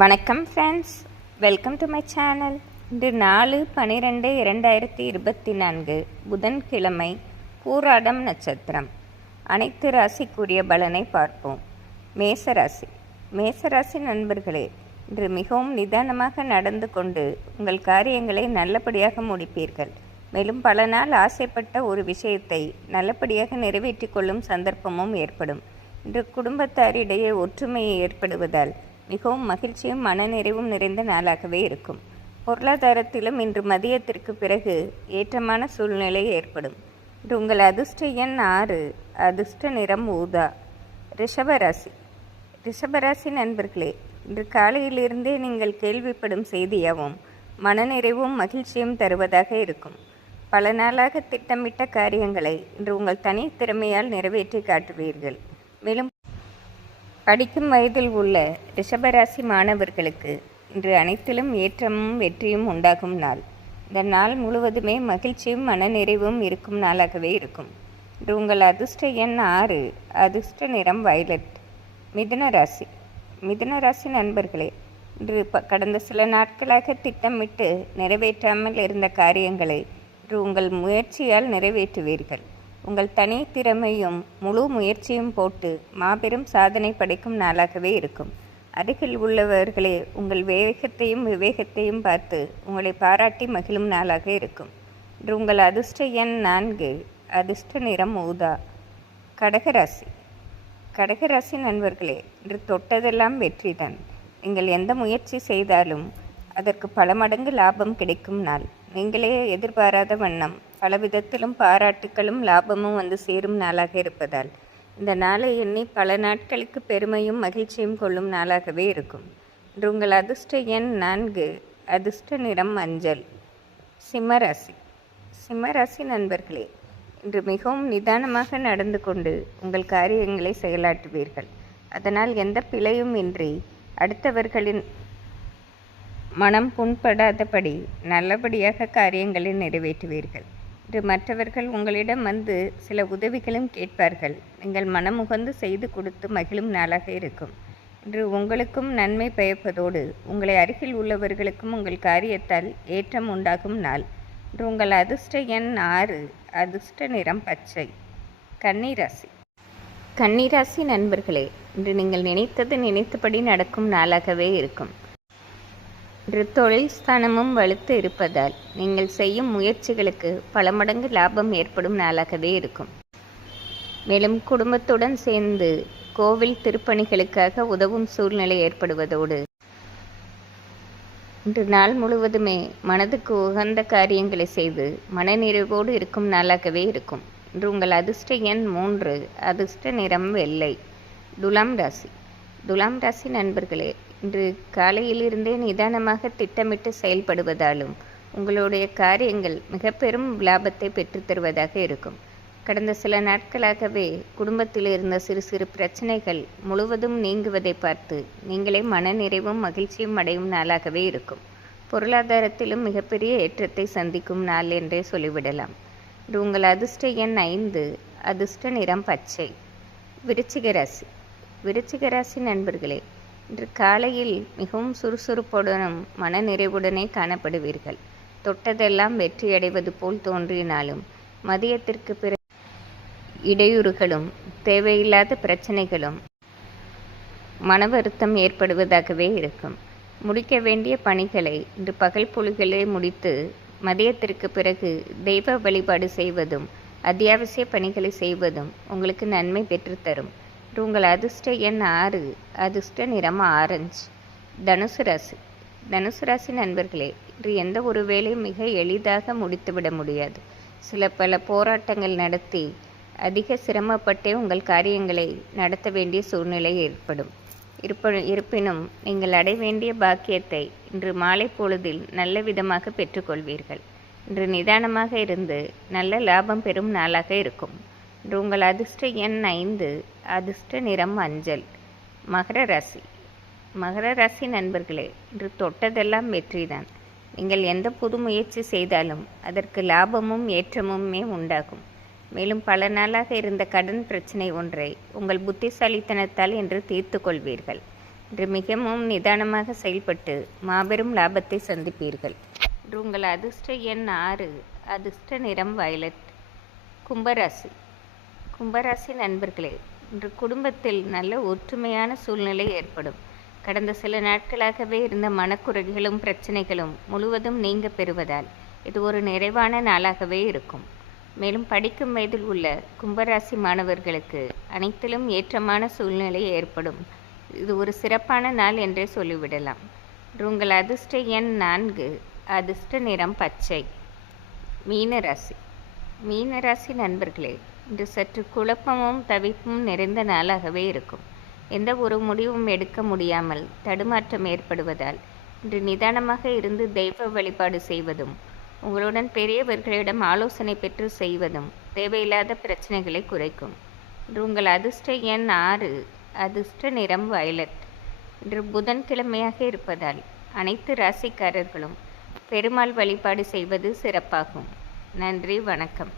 வணக்கம் friends, welcome to my channel. இன்று 4/12/2024 புதன்கிழமை, பூராடம் நட்சத்திரம். அனைத்து ராசிக்குரிய பலனை பார்ப்போம். மேசராசி நண்பர்களே, இன்று மிகவும் நிதானமாக நடந்து கொண்டு உங்கள் காரியங்களை நல்லபடியாக முடிப்பீர்கள். மேலும் பல நாள் ஆசைப்பட்ட ஒரு விஷயத்தை நல்லபடியாக நிறைவேற்றி கொள்ளும் சந்தர்ப்பமும் ஏற்படும். இன்று குடும்பத்தாரிடையே ஒற்றுமையை ஏற்படுவதால் மிகவும் மகிழ்ச்சியும் மனநிறைவும் நிறைந்த நாளாகவே இருக்கும். பொருளாதாரத்திலும் இன்று மதியத்திற்கு பிறகு ஏற்றமான சூழ்நிலை ஏற்படும். இன்று உங்கள் அதிர்ஷ்ட எண் 6, அதிர்ஷ்ட நிறம் ஊதா. ரிஷபராசி நண்பர்களே, இன்று காலையிலிருந்தே நீங்கள் கேள்விப்படும் செய்தியாகவும் மனநிறைவும் மகிழ்ச்சியும் தருவதாக இருக்கும். பல நாளாக திட்டமிட்ட காரியங்களை இன்று உங்கள் தனித்திறமையால் நிறைவேற்றி காட்டுவீர்கள். மேலும் படிக்கும் வயதில் உள்ள ரிஷபராசி மாணவர்களுக்கு இன்று அனைத்திலும் ஏற்றமும் வெற்றியும் உண்டாகும் நாள். இந்த நாள் முழுவதுமே மகிழ்ச்சியும் மனநிறைவும் இருக்கும் நாளாகவே இருக்கும். இன்று உங்கள் அதிர்ஷ்ட எண் 6, அதிர்ஷ்ட நிறம் வயலட். மிதுனராசி நண்பர்களே, இன்று கடந்த சில நாட்களாக திட்டமிட்டு நிறைவேற்றாமல் இருந்த காரியங்களை இன்று உங்கள் முயற்சியால் நிறைவேற்றுவீர்கள். உங்கள் தனி திறமையும் முழு முயற்சியும் போட்டு மாபெரும் சாதனை படைக்கும் நாளாகவே இருக்கும். அருகில் உள்ளவர்களே உங்கள் வேகத்தையும் விவேகத்தையும் பார்த்து உங்களை பாராட்டி மகிழும் நாளாக இருக்கும். இன்று உங்கள் அதிர்ஷ்ட எண் 4, அதிர்ஷ்ட நிறம் ஊதா. கடகராசி நண்பர்களே, இன்று தொட்டதெல்லாம் வெற்றிதான். நீங்கள் எந்த முயற்சி செய்தாலும் அதற்கு பல மடங்கு லாபம் கிடைக்கும் நாள். நீங்களே எதிர்பாராத வண்ணம் பலவிதத்திலும் பாராட்டுக்களும் லாபமும் வந்து சேரும் நாளாக இருப்பதால் இந்த நாளை எண்ணி பல நாட்களுக்கு பெருமையும் மகிழ்ச்சியும் கொள்ளும் நாளாகவே இருக்கும். இன்று உங்கள் அதிர்ஷ்ட எண் 4, அதிர்ஷ்ட நிறம் மஞ்சள். சிம்மராசி நண்பர்களே, இன்று மிகவும் நிதானமாக நடந்து கொண்டு உங்கள் காரியங்களை செயலாற்றுவீர்கள். அதனால் எந்த பிழையும் இன்றி அடுத்தவர்களின் மனம் புண்படாதபடி நல்லபடியாக காரியங்களை நிறைவேற்றுவீர்கள். இன்று மற்றவர்கள் உங்களிடம் வந்து சில உதவிகளும் கேட்பார்கள். நீங்கள் மனமுகந்து செய்து கொடுத்து மகிழும் நாளாக இருக்கும். இன்று உங்களுக்கும் நன்மை பயப்பதோடு உங்களை அருகில் உள்ளவர்களுக்கும் உங்கள் காரியத்தால் ஏற்றம் உண்டாகும் நாள். இன்று உங்கள் அதிர்ஷ்ட எண் 6, அதிர்ஷ்ட நிறம் பச்சை. கன்னிராசி நண்பர்களே, இன்று நீங்கள் நினைத்தபடி நடக்கும் நாளாகவே இருக்கும். இன்று தொழில் ஸ்தானமும் வலுத்து இருப்பதால் நீங்கள் செய்யும் முயற்சிகளுக்கு பல மடங்கு லாபம் ஏற்படும் நாளாகவே இருக்கும். மேலும் குடும்பத்துடன் சேர்ந்து கோவில் திருப்பணிகளுக்காக உதவும் சூழ்நிலை ஏற்படுவதோடு இன்று நாள் முழுவதுமே மனதுக்கு உகந்த காரியங்களை செய்து மனநிறைவோடு இருக்கும் நாளாகவே இருக்கும். இன்று உங்கள் அதிர்ஷ்ட எண் 3, அதிர்ஷ்ட நிறம் வெள்ளை. துலாம் ராசி நண்பர்களே, இன்று காலையிலிருந்தே நிதானமாக திட்டமிட்டு செயல்படுவதாலும் உங்களுடைய காரியங்கள் மிக பெரும் லாபத்தை பெற்றுத்தருவதாக இருக்கும். கடந்த சில நாட்களாகவே குடும்பத்தில் இருந்த சிறு சிறு பிரச்சனைகள் முழுவதும் நீங்குவதை பார்த்து நீங்களே மனநிறைவும் மகிழ்ச்சியும் அடையும் நாளாகவே இருக்கும். பொருளாதாரத்திலும் மிகப்பெரிய ஏற்றத்தை சந்திக்கும் நாள் என்றே சொல்லிவிடலாம். இன்று உங்கள் அதிர்ஷ்ட எண் 5, அதிர்ஷ்ட நிறம் பச்சை. விருச்சிகராசி நண்பர்களே, இன்று காலையில் மிகவும் சுறுசுறுப்புடனும் மனநிறைவுடனே காணப்படுவீர்கள். தொட்டதெல்லாம் வெற்றியடைவது போல் தோன்றினாலும் மதியத்திற்கு பிறகு இடையூறுகளும் தேவையில்லாத பிரச்சனைகளும் மன வருத்தம் ஏற்படுவதாகவே இருக்கும். முடிக்க வேண்டிய பணிகளை இன்று பகல் பொழுதிலே முடித்து மதியத்திற்கு பிறகு தெய்வ வழிபாடு செய்வதும் அத்தியாவசிய பணிகளை செய்வதும் உங்களுக்கு நன்மை பெற்றுத்தரும். உங்கள் அதிர்ஷ்ட எண் 6, அதிர்ஷ்ட நிறம் ஆரஞ்சு. தனுசு ராசி நண்பர்களே, இன்று எந்த ஒரு வேலையும் மிக எளிதாக முடித்துவிட முடியாது. பல போராட்டங்கள் நடத்தி அதிக சிரமப்பட்டே உங்கள் காரியங்களை நடத்த வேண்டிய சூழ்நிலை ஏற்படும். இருப்பினும் நீங்கள் அடைய வேண்டிய பாக்கியத்தை இன்று மாலை பொழுதில் நல்ல விதமாக பெற்றுக்கொள்வீர்கள். இன்று நிதானமாக இருந்து நல்ல லாபம் பெறும் நாளாக இருக்கும். இன்று உங்கள் அதிர்ஷ்ட எண் 5, அதிர்ஷ்ட நிறம் மஞ்சள். மகர ராசி நண்பர்களே, இன்று தொட்டதெல்லாம் வெற்றிதான். நீங்கள் எந்த புது முயற்சி செய்தாலும் அதற்கு லாபமும் ஏற்றமுமே உண்டாகும். மேலும் பல நாளாக இருந்த கடன் பிரச்சனை ஒன்றை உங்கள் புத்திசாலித்தனத்தால் என்று தீர்த்து கொள்வீர்கள். இன்று மிகவும் நிதானமாக செயல்பட்டு மாபெரும் லாபத்தை சந்திப்பீர்கள். இன்று உங்கள் அதிர்ஷ்ட எண் 6. அதிர்ஷ்ட நிறம் வயலட். கும்பராசி. கும்பராசி நண்பர்களே, இன்று குடும்பத்தில் நல்ல ஒற்றுமையான சூழ்நிலை ஏற்படும். கடந்த சில நாட்களாகவே இருந்த மனக்குறைகளும் பிரச்சனைகளும் முழுவதும் நீங்க பெறுவதால் இது ஒரு நிறைவான நாளாகவே இருக்கும். மேலும் படிக்கும் வயதில் உள்ள கும்பராசி மாணவர்களுக்கு அனைத்திலும் ஏற்றமான சூழ்நிலை ஏற்படும். இது ஒரு சிறப்பான நாள் என்றே சொல்லிவிடலாம். உங்கள் அதிர்ஷ்ட எண் 4. அதிர்ஷ்ட நிறம் பச்சை. மீனராசி. மீனராசி நண்பர்களே, இன்று சற்று குழப்பமும் தவிப்பும் நிறைந்த நாளாகவே இருக்கும். எந்த ஒரு முடிவும் எடுக்க முடியாமல் தடுமாற்றம் ஏற்படுவதால் இன்று நிதானமாக இருந்து தெய்வ வழிபாடு செய்வதும் உங்களுடன் பெரியவர்களிடம் ஆலோசனை பெற்று செய்வதும் தேவையில்லாத பிரச்சனைகளை குறைக்கும். இன்று உங்கள் அதிர்ஷ்ட எண் 6. அதிர்ஷ்ட நிறம் வயலட். இன்று புதன்கிழமையாக இருப்பதால் அனைத்து ராசிக்காரர்களும் பெருமாள் வழிபாடு செய்வது சிறப்பாகும். நன்றி, வணக்கம்.